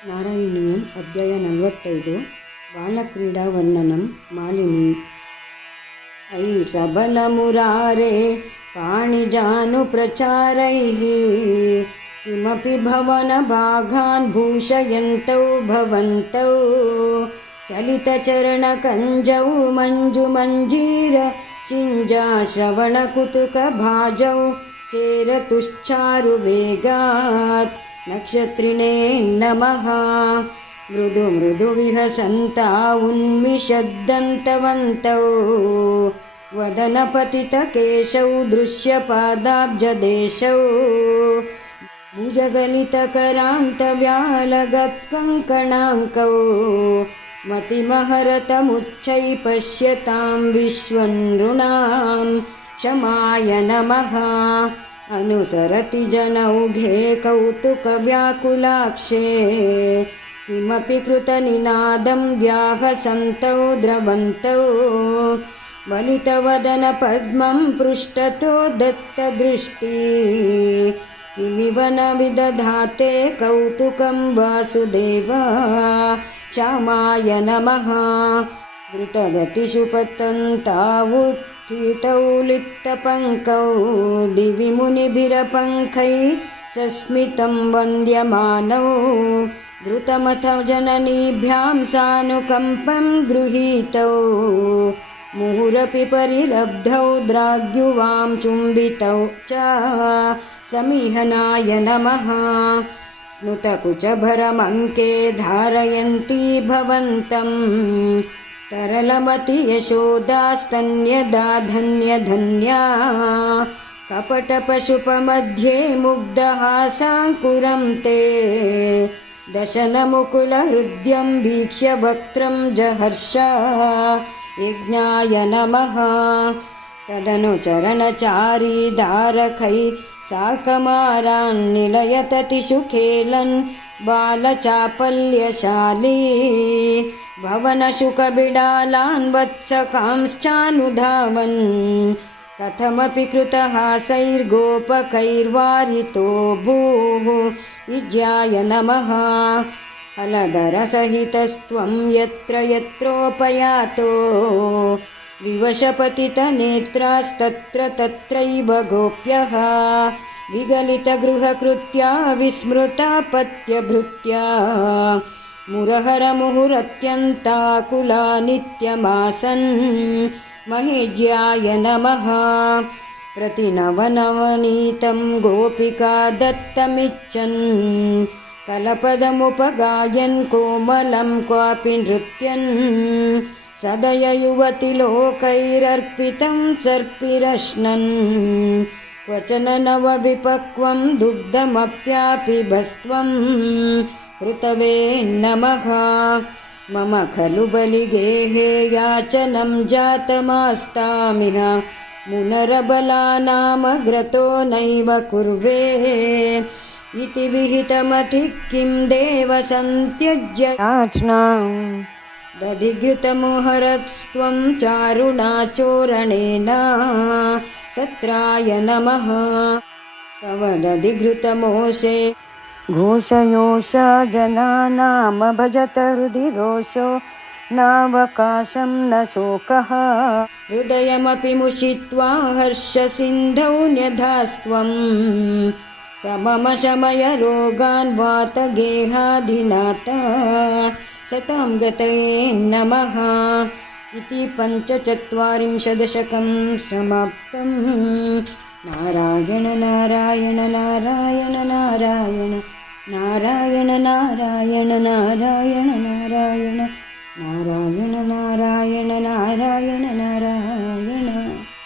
ನಾರಾಯಣೀಯಂ ಅಧ್ಯಾಯ 45 ಬಾಲಕ್ರೀಡಾ ವರ್ಣನಂ ಮಾಲಿನಿ ಐ ಸಬಲ ಮುರಾರೆ ಪಾಣಿಜಾನುಪ್ರಚಾರೈಃ ಕಿಮಪಿ ಭವನ ಭಾಗಾನ್ ಭೂಷಯन्तೌ ಭವಂತೌ ಚಲಿತಚರಣ ಕಂಜೌ ಮಂಜು ಮಂಜೀರ ಚಿಂಜಾ ಶ್ರವಣ ಕುತುಕ ಭಾಜೌ ಚೇರತುಶ್ಚಾರು ವೇಗಾತ್ ನಕ್ಷತ್ರಿಣೇ ನಮಃ ಮೃದು ಮೃದು ವಿಹಸಂತ ಉನ್ಮಿಷದ್ದಂತವಂತೌ ವದನ ಪತಿತ ಕೇಶೌ ದೃಶ್ಯ ಪಾದಾಬ್ಜದೇಶೌ ಭುಜಗಲಿತ ಕರಾಂತ ವ್ಯಾಲಗತ್ ಕಂಕಣಾಂಕೌ ಮತಿಮಹರತ ಮುಚ್ಚೈ ಪಶ್ಯತಾಂ ವಿಶ್ವನೃಣಾಂ ಕ್ಷಮಾಯ ನಮಃ ಅನುಸರತಿ ಜನೌಘೆ ಕೌತುಕ ವ್ಯಾಕುಲಾಕ್ಷೇ ಕಿಮಪಿ ಕೃತ ನಿನಾದಂ ವ್ಯಾಹಸಂತೌ ದ್ರವಂತೌ ಬಲಿತವದನ ಪದ್ಮಂ ಪೃಷ್ಠತೋ ದತ್ತದೃಷ್ಟಿ ಕಿಮಿವ ನ ವಿದಧಾತೆ ಕೌತುಕಂ ವಾಸುದೇವ ಕ್ಷಮಾಯ ನಮಃ ಧೃತಗತಿಷು ಪತಂತಾವುತ್ಥಿತೌ ಲಿಪ್ತಪಂಕೌ ದಿವಿ ಮುನಿಭಿರಪಂಕೈ ಸಸ್ಮಿತಂ ವಂದ್ಯಮಾನೌ ಧೃತಮಥ ಜನನೀಭ್ಯಾಂ ಸಾನುಕಂಪಂ ಗೃಹೀತೌ ಮುಹುರಪಿ ಪರಿಲಬ್ಧೌ ದ್ರಾಗ್ಯುವಾಂ ಚುಂಬಿತೌ ಚ ಸಮಿಹನಾಯ ನಮಃ ಸ್ನುತಕುಚಭರಮಂಕೆ ಧಾರಯಂತಿ ಭವಂತಂ ತರಲಮತಿ ಯಶೋದಾಸ್ತನ್ಯದಾ ಧನ್ಯ ಧನ್ಯಾ ಕಪಟಪಶುಪಮಧ್ಯೆ ಮುಗ್ಧಹಾಸಾಂಕುರಂ ತೇ ದಶನಮುಕುಲಹೃದ್ಯಂ ಭೀಕ್ಷ್ಯ ವಕ್ತ್ರಂ ಜಹರ್ಷ ಯಜ್ಞಾಯ ನಮಃ ತದನು ಚರಣಚಾರಿ ಧಾರಕೈ ಸಾಕಮಾರಾನ್ ನಿಲಯತತಿಷು ಖೇಲನ್ ಬಾಲಚಾಪಲ್ಯಶಾಲಿ ಭವನ ಶುಕಬಿಡಾಲಾನ್ ವತ್ಸಕಾಂಶ್ಚಾನುಧಾವನ್ ಕಥಮಪಿ ಕೃತಹಾಸೈರ್ಗೋಪಕೈರ್ವಾರಿತೋ ಭೂಃ ಇಜ್ಯಾಯ ನಮಃ ಫಲಧರಸಹಿತಸ್ತ್ವಂ ಯತ್ರ ಯತ್ರೋಪಯಾತೋ ವಿವಶಪತಿತನೇತ್ರಾಸ್ತತ್ರ ತತ್ರೈವ ಗೋಪ್ಯಃ ವಿಗಲಿತಗೃಹಕೃತ್ಯಾ ವಿಸ್ಮೃತಾಪತ್ಯಭೃತ್ಯಾ ಮುರಹರ ಮುಹುರತ್ಯಂತಾಕುಲಾ ನಿತ್ಯಮಾಸನ್ ಮಹೇಜ್ಯಾಯ ನಮಃ ಪ್ರತಿನವನವನೀತಂ ಗೋಪಿಕಾ ದತ್ತಮಿಚ್ಚನ್ ಕಲಪದಮುಪಗಾಯನ್ ಕೋಮಲಂ ಕ್ವಾಪಿ ನೃತ್ಯನ್ ಸದಯ ಯುವತಿ ಲೋಕೈರರ್ಪಿತಂ ಸರ್ಪಿರಶ್ನನ್ ಕ್ವಚನ ನವ ವಿಪಕ್ವಂ ದುಗ್ಧಮಪ್ಯಾಪಿಭಸ್ತ್ವಂ ಹೃತವೇ ನಮಃ ಮಮ ಖಲು ಬಲಿಗೇಹೇ ಯಾಚನಂ ಜಾತಮಾಸ್ತಾಮಿಹ ಮುನರಬಲಾನಾಮಗ್ರತೋ ನೈವ ಕುರ್ವೇ ಇತಿ ವಿಹಿತಮತಿ ಕಿಂ ದೇವ ಸಂತ್ಯಜ್ಯ ಯಾಚ್ನಾಂ ದಧಿಘೃತಮೋಹರತ್ಸ್ತ್ವಂ ಚಾರುಣಾಚೋರಣೇನ ಸತ್ರಾಯ ನಮಃ ತವ ದಧಿಘೃತಮೋಷೆ ಘೋಷಯೋಷ ಜನಾನಾಮ ಭಜತ ಹೃದಿ ರೋಷೋ ನಾವಕಾಶಂ ನ ಶೋಕಃ ಹೃದಯಮಪಿ ಮುಷಿತ್ವಾ ಹರ್ಷಸಿಂಧೌ ನ್ಯಧಾಸ್ತ್ವಂ ಸಮಮ ಶಮಯ ರೋಗಾನ್ ವಾತಗೇಹಾಧಿನಾಥ ಸತಾಂ ಗತಯೇ ನಮಃ ಇತಿ ಪಂಚಚತ್ವಾರಿಂಶದಶಕಂ ಸಮಾಪ್ತಂ ನಾರಾಯಣ ನಾರಾಯಣ ನಾರಾಯಣ ನಾರಾಯಣ ನಾರಾಯಣ ನಾರಾಯಣ ನಾರಾಯಣ ನಾರಾಯಣ ನಾರಾಯಣ ನಾರಾಯಣ ನಾರಾಯಣ